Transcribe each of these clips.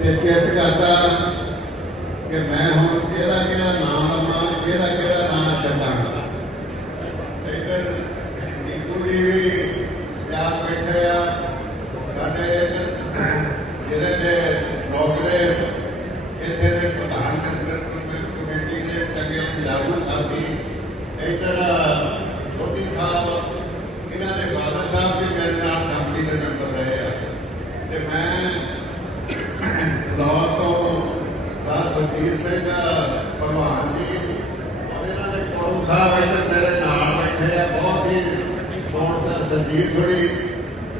ਕਰਦਾ ਕਿ ਮੈਂ ਹੁਣ ਕਿਹਦਾ ਕਿਹਦਾ ਨਾਮ ਲਵਾਂ, ਕਿਹਦਾ ਕਿਹਦਾ ਨਾਮ ਛੱਡਾਂ। ਇਧਰ ਦੀਪੂ ਜੀ ਵੀ ਯਾਦ ਬੈਠੇ ਆ, ਸਾਡੇ ਜਿਹੜੇ ਦੇ ਬਲਾਕ ਇੱਥੇ ਦੇ ਪ੍ਰਧਾਨ ਕਮੇਟੀ ਦੇ ਚੰਗੇ ਜਾਗੂ ਸਾਥੀ, ਇਧਰ ਛੋਟੀ ਸਾਹਿਬ ਇਹਨਾਂ ਦੇ ਫਾਦਰ ਸਾਹਿਬ ਵੀ ਮੇਰੇ ਨਾਲ ਸੰਮਤੀ ਦੇ ਮੈਂਬਰ ਰਹੇ ਆ ਤੇ ਮੈਂ ਲਾਹੌਰ ਤੋਂ ਸਾਧ ਸਿੰਘ ਭਗਵਾਨ ਜੀ। ਇਹਨਾਂ ਦੇ ਕੋਲ ਸਾਹਿਬ ਇੱਧਰ ਮੇਰੇ ਨਾਲ ਬੈਠੇ ਆ, ਬਹੁਤ ਹੀ ਸੋਹਣ ਤੇ ਸੰਜੀਵ ਥੋੜੀ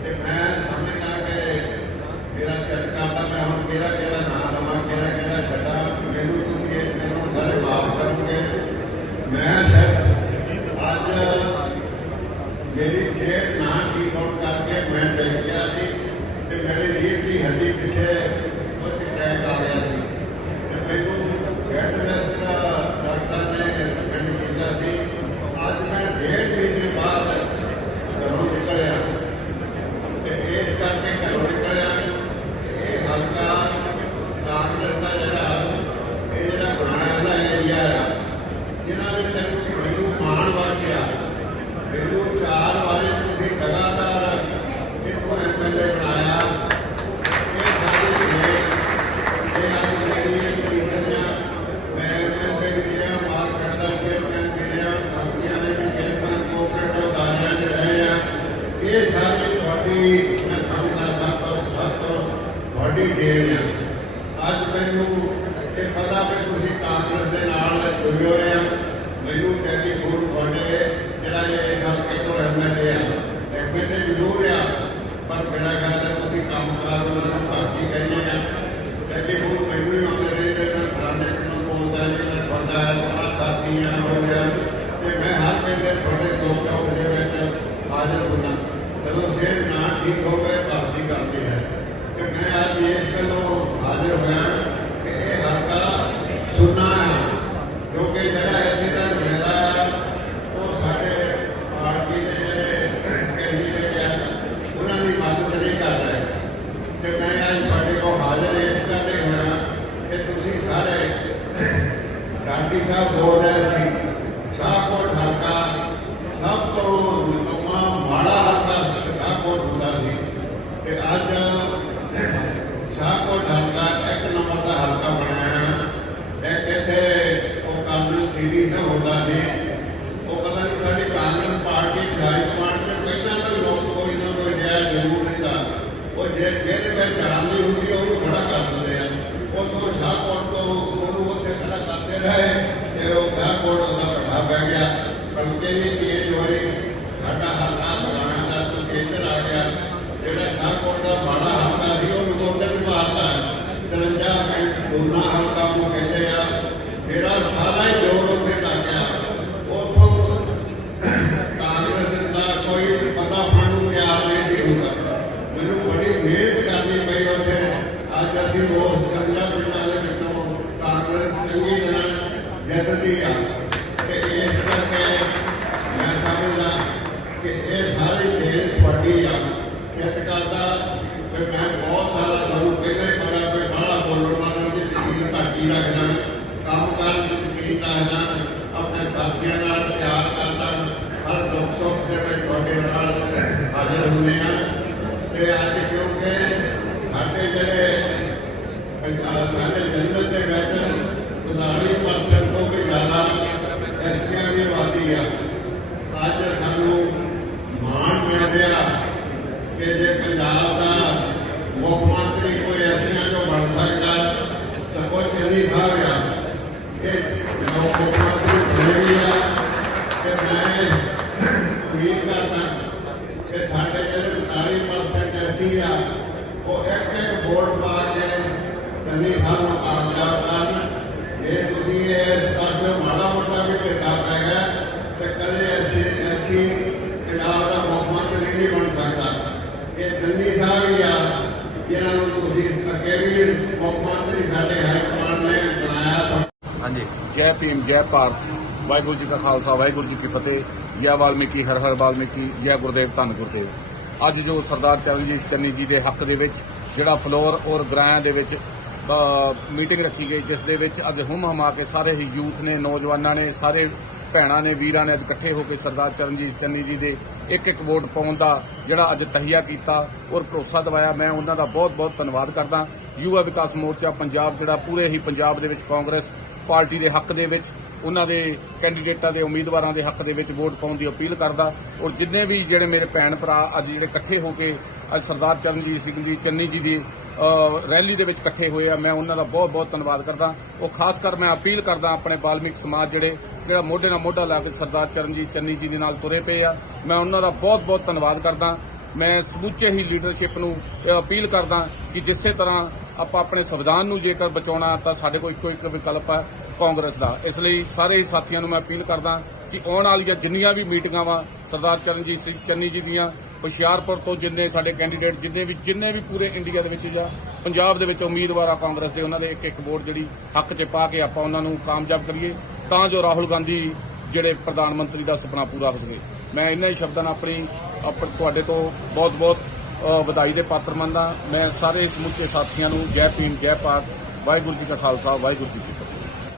ਤੇ ਮੈਂ ਸਮਝਦਾ ਕਿ ਮੇਰਾ ਚਿੱਤ ਕਰਦਾ, ਮੈਂ ਹੁਣ ਕਿਹੜਾ ਕਿਹੜਾ ਨਾਂ ਲਵਾਂ, ਕਿਹੜਾ ਕਿਹੜਾ ਛੱਡਾਂ ਮੈਨੂੰ ਤੁਸੀਂ ਇਸ ਮੈਨੂੰ ਸਾਰੇ ਮਾਫ ਕਰੋਗੇ ਮੈਂ ਅੱਜ ਮੇਰੀ ਸਿਹਤ ਨਾ ਠੀਕ ਹੋਣ ਕਰਕੇ ਮੈਂ ਡਰ ਗਿਆ ਸੀ ਤੇ ਮੇਰੀ ਰੀੜ੍ਹ ਦੀ ਹੱਡੀ ਪਿੱਛੇ ਕੁਝ ਟੈਕ ਆ ਗਿਆ ਸੀ ਤੇ ਮੈਨੂੰ ਬੈੱਡ ਰੈਸਟ ਡਾਕਟਰ ਨੇ ਰეკਮੈਂਡ ਕੀਤਾ ਸੀ ਅੱਜ ਮੈਂ ਡੇਢ ਮਹੀਨੇ ਬਾਅਦ ਘਰੋਂ ਨਿਕਲਿਆ ਤੇ ਇਸ ਕਰਕੇ ਘਰੋਂ ਨਿਕਲਿਆ ਇਹ ਹਲਕਾ ਕਾਂਗਰਸ ਦਾ ਜਿਹੜਾ ਇਹ ਜਿਹੜਾ ਬਣਾਇਆ ਦਾ ਏਰੀਆ ਆ ਜਿਨ੍ਹਾਂ ਨੇ ਤੈਨੂੰ ਮੈਨੂੰ ਮਾਣ ਬਖਸ਼ਿਆ ਮੈਨੂੰ ਚਾਰ ਵਾਰੀ ਤੁਸੀਂ ਲਗਾਤਾਰ ਇੱਕੋ ਐਮਐਲਏ ਬਣਾਇਆ ਇਹ ਸਾਡੀ ਜਿੰਦਗੀ ਇਹ ਅੱਜ ਮੇਰੀ ਕੰਡੀਸ਼ਨਾਂ ਮੈਂ ਐਮਐਲਏ ਵੀ ਰਿਹਾ ਮਾਰਕੀਟ ਦਾ ਚੇਅਰਮੈਨ ਵੀ ਰਿਹਾ ਸਾਥੀਆਂ ਦੇ ਵੀ ਚੇਅਰਮੈਨ ਕੋਆਪਰੇਟਿਵ ਦਾਰਿਆਂ ਦੇ ਰਹੇ ਆ ਇਹ ਸਾਰੀ ਤੁਹਾਡੀ ਮੈਂ ਸਮਝਦਾ ਸਭ ਤੋਂ ਸਭ ਤੋਂ ਤੁਹਾਡੀ ਦੇਣ ਆ। ਅੱਜ ਮੈਨੂੰ ਇਹ ਪਤਾ ਕਿ ਤੁਸੀਂ ਕਾਂਗਰਸ ਦੇ ਨਾਲ ਜੁੜੇ ਹੋਏ ਆ। ਮੈਨੂੰ ਟੈਲੀਫੋਨ ਤੁਹਾਡੇ ਜਿਹੜਾ ਇਹ ਹਲਕੇ ਤੋਂ ਐਮਐਲਏ ਆ ਐਮਐਲਏ ਜ਼ਰੂਰ ਆ। ਪਰ ਮੇਰਾ ਖਿਆਲ ਹੈ ਤੁਸੀਂ ਕੰਮ ਕਰਾ ਲਓ ਮੈਂ ਭਾਗੀ ਕਹਿੰਦੇ ਆ। ਟੈਲੀਫੋਨ ਮੈਨੂੰ ਹੀ ਆਉਂਦੇ ਰਹੇ ਤੇ ਮੈਂ ਫਲਾਣੇ ਨੂੰ ਬੋਲਦਾ ਨਹੀਂ, ਮੈਂ ਤੁਹਾਡਾ ਹੈ ਤੁਹਾਡਾ ਸਾਥੀ ਆ ਹੋ ਗਿਆ ਤੇ ਮੈਂ ਹਰ ਵੇਲੇ ਤੁਹਾਡੇ ਦੁੱਖ ਚੌਕ ਦੇ ਵਿੱਚ ਹਾਜ਼ਰ ਹੁੰਦਾ। ਜਦੋਂ ਸਿਹਤ ਨਾ ਠੀਕ ਹੋਵੇ ਭਰਤੀ ਕਰਦੇ ਹੈ। ਕਿ ਮੈਂ ਅੱਜ ਇਸ ਗੱਲੋਂ ਹਾਜ਼ਰ ਹੋਇਆ ਕਿ ਇਹ ਹਲਕਾ ਸੁਣਨਾ ਹੈ ਕਿਉਂਕਿ ਜਿਹੜਾ ਇੱਥੇ ਦਾ ਨੁਮਾਇੰਦਾ ਆ, ਉਹ ਸਾਡੇ ਪਾਰਟੀ ਦੇ ਜਿਹੜੇ ਕੈਂਡੀਡੇਟ ਆ, ਉਹਨਾਂ ਦੀ ਮਦਦ ਨਹੀਂ ਕਰ ਰਹੇ। ਤੇ ਮੈਂ ਅੱਜ ਤੁਹਾਡੇ ਕੋਲ ਹਾਜ਼ਰ ਇਸ ਕਰਕੇ ਹੋਇਆ ਕਿ ਤੁਸੀਂ ਸਾਰੇ ਗਾਂਧੀ ਸਾਹਿਬ ਬੋਲ ਰਹੇ ਸੀ ਸ਼ਾਹਕੋਟ ਹਲਕਾ ਸਭ ਤੋਂ ਨਿਕੰਮਾ ਮਾੜਾ ਹਲਕਾ ਸ਼ਾਹਕੋਟ ਹੁੰਦਾ ਸੀ ਤੇ ਅੱਜ ਸ਼ਾਹਕੋਟ ਹਲਕਾ ਇੱਕ ਨੰਬਰ ਦਾ ਹਲਕਾ ਬਣਾਇਆ ਇੱਕ ਇੱਥੇ ਉਹ ਕਾਨੂੰਨ ਸੀਡੀ ਦਾ ਹੁੰਦਾ ਸੀ ਉਹ ਪਤਾ ਨਹੀਂ ਸਾਡੀ ਕਾਂਗਰਸ ਪਾਰਟੀ ਹਾਈ ਕਮਾਂਡ ਤੇ ਪਹਿਲਾਂ ਤਾਂ ਲੋਕ ਕੋਈ ਨਾ ਕੋਈ ਨਿਆਂ ਜ਼ਰੂਰ ਦਿੰਦਾ ਉਹ ਜੇ ਜਿਹਦੇ ਵਿੱਚ ਹਰਾਮੀ ਹੁੰਦੀ ਆ, ਉਹਨੂੰ ਖੜਾ ਕਰ ਦਿੰਦੇ ਆ ਉਹ ਤੋਂ ਸ਼ਾਹਕੋਟ ਤੋਂ ਉਹਨੂੰ ਉੱਥੇ ਖੜਾ ਕਰਦੇ ਰਹੇ ਤੇ ਉਹ ਸ਼ਾਹਕੋਟ ਦਾ ਪੱਠਾ ਪੈ ਗਿਆ ਬਲਕਿ ਵੀ ਚੇਂਜ ਹੋਈ ਸਾਡਾ ਹਲਕਾ ਬਣਾਉਣ ਦਾ ਤੁਸੀਂ ਇੱਧਰ ਆ ਗਿਆ ਜਿਹੜਾ ਸ਼ਾਹਕੋਟ ਦਾ ਮਾੜਾ ਹਲਕਾ ਸੀ ਉਹਨੂੰ ਉੱਧਰ ਵੀ ਮਾਰਤਾ 53 ਮਿੰਟ ਦੋਨਾ ਹਲਕਾ ਨੂੰ ਕਹਿੰਦੇ ਆ ਮੇਰਾ ਸਾਰਾ ਹੀ ਜੋਰ ਉੱਥੇ ਲੱਗ ਗਿਆ ਉੱਥੋਂ ਕਾਂਗਰਸ ਦਾ ਕੋਈ ਪਤਾ ਫੜਨ ਨੂੰ ਤਿਆਰ ਨਹੀਂ ਸੀ ਹੁੰਦਾ ਮੈਨੂੰ ਬੜੀ ਮਿਹਨਤ ਕਰਨੀ ਪਈ ਉੱਥੇ ਅੱਜ ਅਸੀਂ ਰੋਜ਼ ਗੰਜਾ ਪਿੰਡਾਂ ਦੇ ਵਿੱਚੋਂ ਕਾਂਗਰਸ ਚੰਗੀ ਤਰ੍ਹਾਂ ਜਿੱਤਦੀ ਆ ਤੇ ਇਸ ਕਰਕੇ ਮੈਂ ਸਮਝਦਾ ਕਿ ਇਹ ਸਾਰੀ ਦੇਣ ਤੁਹਾਡੀ ਆ। ਕਿਤ ਕਰਦਾ ਕਿ ਮੈਂ ਬਹੁਤ ਸਾਰਾ ਤੁਹਾਨੂੰ ਪਹਿਲਾਂ ਪਤਾ ਕਿ ਬਾਹਲਾ ਬੋਲਣ ਵਾਲਾ ਦੀ ਜ਼ਮੀਨ ਘਾਟੀ ਰੱਖਦਾ। ਕੰਮ ਕਰਨ ਦੀ ਜ਼ਮੀਨ ਰੱਖਦਾ ਆਪਣੇ ਸਾਥੀਆਂ ਨਾਲ ਪਿਆਰ ਕਰਦਾ, ਹਰ ਦੁੱਖ ਸੁੱਖ ਦੇ ਵਿੱਚ ਤੁਹਾਡੇ ਨਾਲ ਹਾਜ਼ਰ ਹੁੰਦੇ ਆ। ਤੇ ਅੱਜ ਕਿਉਂਕਿ ਸਾਡੇ ਜਿਹੜੇ ਪੰਜਾਬ ਸਾਡੇ ਜੰਗਲ ਦੇ ਵਿੱਚ 40% ਤੋਂ ਵੀ ਜ਼ਿਆਦਾ ਐਸੀਆਂ ਦੀ ਆਬਾਦੀ ਆ ਅੱਜ ਸਾਨੂੰ ਮਾਣ ਮਿਲ ਰਿਹਾ ਕਿ ਜੇ ਪੰਜਾਬ ਦਾ ਮੁੱਖ ਮੰਤਰੀ ਕੋਈ ਐਸੀਆਂ ਜੋ ਬਣ ਸਕਦਾ ਤਾਂ ਕੋਈ ਚੰਨੀ ਸਾਹਿਬ ਆ ਇਹ ਮੁੱਖ ਮੰਤਰੀ ਬਣੇ ਵੀ ਆ ਕਿ ਮੈਂ ਉਮੀਦ ਕਰਦਾ ਕਿ ਸਾਡੇ ਜਿਹੜੇ 40% ਐਸੀ ਆ ਉਹ ਇੱਕ ਇੱਕ ਵੋਟ ਪਾ ਕੇ ਚੰਨੀ ਸਾਹਿਬ ਨੂੰ ਕਾਮਯਾਬ ਕਰਨ ਜੇ ਤੁਸੀਂ ਇਸ ਪਾਸੇ ਮਾੜਾ ਮੋਟਾ ਵੀ ਢਿੱਲਾ ਪੈ ਗਿਆ ਤੇ ਕਦੇ ਐਸੀ ਐਸੀ ਪੰਜਾਬ ਦਾ ਮੁੱਖ ਮੰਤਰੀ ਨਹੀਂ ਬਣ ਸਕਦਾ ਇਹ ਚੰਨੀ ਸਾਹਿਬ ਆ ਜਿਹਨਾਂ ਨੂੰ ਤੁਸੀਂ ਅੱਗੇ ਮੁੱਖ ਮੰਤਰੀ ਸਾਡੇ ਹਾਈ ਕਮਾਂਡ ਨੇ ਬਣਾਇਆ ਹਾਂਜੀ। ਜੈ ਭੀਮ, ਜੈ ਭਾਰਤ। ਵਾਹਿਗੁਰੂ ਜੀ ਕਾ ਖਾਲਸਾ, ਵਾਹਿਗੁਰੂ ਜੀ ਕੀ ਫਤਿਹ। ਜੈ ਵਾਲਮੀਕੀ, ਹਰ ਹਰ ਵਾਲਮੀਕੀ, ਜੈ ਗੁਰਦੇਵ, ਧੰਨ ਗੁਰਦੇਵ। ਅੱਜ ਜੋ ਸਰਦਾਰ ਚਰਨਜੀਤ ਚੰਨੀ ਜੀ ਦੇ ਹੱਕ ਦੇ ਵਿੱਚ, ਜਿਹੜਾ ਫਲੋਰ ਔਰ ਗ੍ਰਾਹਾਂ ਦੇ ਵਿੱਚ ਮੀਟਿੰਗ ਰੱਖੀ ਗਈ, ਜਿਸ ਦੇ ਵਿੱਚ ਅੱਜ ਹੁਮ ਹਮਾ ਕੇ ਸਾਰੇ ਹੀ ਯੂਥ ਨੇ, ਨੌਜਵਾਨਾਂ ਨੇ, ਸਾਰੇ ਭੈਣਾਂ ਨੇ, ਵੀਰਾਂ ਨੇ ਅੱਜ ਇਕੱਠੇ ਹੋ ਕੇ ਸਰਦਾਰ ਚਰਨਜੀਤ ਚੰਨੀ ਜੀ ਦੇ ਇੱਕ ਇੱਕ ਵੋਟ ਪਾਉਣ ਦਾ ਜਿਹੜਾ ਅੱਜ ਤਹੀਆ ਕੀਤਾ ਔਰ ਭਰੋਸਾ ਦਿਵਾਇਆ। ਮੈਂ ਉਹਨਾਂ ਦਾ ਬਹੁਤ ਬਹੁਤ ਧੰਨਵਾਦ ਕਰਦਾ। ਯੁਵਾ ਵਿਕਾਸ ਮੋਰਚਾ ਪੰਜਾਬ ਜਿਹੜਾ ਪੂਰੇ ਹੀ ਪੰਜਾਬ ਦੇ ਵਿੱਚ ਕਾਂਗਰਸ ਪਾਰਟੀ ਦੇ ਹੱਕ ਦੇ ਵਿੱਚ, ਉਹਨਾਂ ਦੇ ਕੈਂਡੀਡੇਟਾਂ ਦੇ ਉਮੀਦਵਾਰਾਂ ਦੇ ਹੱਕ ਦੇ ਵਿੱਚ ਵੋਟ ਪਾਉਣ ਦੀ ਅਪੀਲ ਕਰਦਾ। ਔਰ ਜਿੰਨੇ ਵੀ ਜਿਹੜੇ ਮੇਰੇ ਭੈਣ ਭਰਾ ਅੱਜ ਜਿਹੜੇ ਇਕੱਠੇ ਹੋ ਕੇ ਅੱਜ ਸਰਦਾਰ ਚਰਨਜੀਤ ਸਿੰਘ ਜੀ, ਚੰਨੀ ਜੀ ਦੀ ਰੈਲੀ ਦੇ ਵਿੱਚ ਇਕੱਠੇ ਹੋਏ ਆ, ਮੈਂ ਉਹਨਾਂ ਦਾ ਬਹੁਤ ਬਹੁਤ ਧੰਨਵਾਦ ਕਰਦਾ। ਉਹ ਖਾਸ ਕਰ ਮੈਂ ਅਪੀਲ ਕਰਦਾ ਆਪਣੇ ਬਾਲਮਿਕ ਸਮਾਜ ਜਿਹੜੇ ਜਿਹੜਾ ਮੋਢੇ ਨਾਲ ਮੋਢਾ ਲਾ ਕੇ ਸਰਦਾਰ ਚਰਨਜੀਤ ਚੰਨੀ ਜੀ ਦੇ ਨਾਲ ਤੁਰੇ ਪਏ ਆ। ਮੈਂ ਉਹਨਾਂ ਦਾ ਬਹੁਤ ਬਹੁਤ ਧੰਨਵਾਦ ਕਰਦਾ। ਮੈਂ ਸਮੁੱਚੇ ਹੀ ਲੀਡਰਸ਼ਿਪ ਨੂੰ ਅਪੀਲ ਕਰਦਾ ਕਿ ਜਿਸੇ ਤਰ੍ਹਾਂ ਆਪਾਂ ਆਪਣੇ ਸੰਵਿਧਾਨ ਨੂੰ ਜੇਕਰ ਬਚਾਉਣਾ ਤਾਂ ਸਾਡੇ ਕੋਲ ਇੱਕੋ ਇੱਕ ਵਿਕਲਪ ਹੈ ਕਾਂਗਰਸ ਦਾ। ਇਸ ਲਈ ਸਾਰੇ ਹੀ ਸਾਥੀਆਂ ਨੂੰ ਮੈਂ ਅਪੀਲ ਕਰਦਾ ਕਿ ਆਉਣ ਵਾਲੀਆਂ ਜਿੰਨੀਆਂ ਵੀ ਮੀਟਿੰਗਾਂ ਵਾ, ਸਰਦਾਰ ਚਰਨਜੀਤ ਸਿੰਘ ਚੰਨੀ ਜੀ ਦੀਆਂ, ਹੁਸ਼ਿਆਰਪੁਰ ਤੋਂ ਜਿੰਨੇ ਸਾਡੇ ਕੈਂਡੀਡੇਟ ਜਿੰਨੇ ਵੀ ਜਿੰਨੇ ਵੀ ਪੂਰੇ ਇੰਡੀਆ ਦੇ ਵਿੱਚ ਜਾਂ ਪੰਜਾਬ ਦੇ ਵਿੱਚ ਉਮੀਦਵਾਰ ਆ ਕਾਂਗਰਸ ਦੇ, ਉਹਨਾਂ ਦੇ ਇੱਕ ਇੱਕ ਵੋਟ ਜਿਹੜੀ ਹੱਕ 'ਚ ਪਾ ਕੇ ਆਪਾਂ ਉਹਨਾਂ ਨੂੰ ਕਾਮਯਾਬ ਕਰੀਏ। ਤਾਂ ਜੋ ਰਾਹੁਲ ਗਾਂਧੀ ਜਿਹੜੇ ਪ੍ਰਧਾਨ ਮੰਤਰੀ ਦਾ ਸੁਪਨਾ ਪੂਰਾ ਹੋ ਸਕੇ। ਮੈਂ ਇਹਨਾਂ ਸ਼ਬਦਾਂ ਨਾਲ ਆਪਣੀ ਆਪਣ ਤੁਹਾਡੇ ਤੋਂ ਬਹੁਤ ਬਹੁਤ ਵਧਾਈ ਦੇ ਪਾਤਰ ਮੰਨਦਾ। ਮੈਂ ਸਾਰੇ ਸਮੁੱਚੇ ਸਾਥੀਆਂ ਨੂੰ ਜੈ ਭੀਮ, ਜੈ ਭਾਰਤ। ਵਾਹਿਗੁਰੂ ਜੀ ਕਾ ਖਾਲਸਾ, ਵਾਹਿਗੁਰੂ ਜੀ ਕੀ ਫਤਿਹ।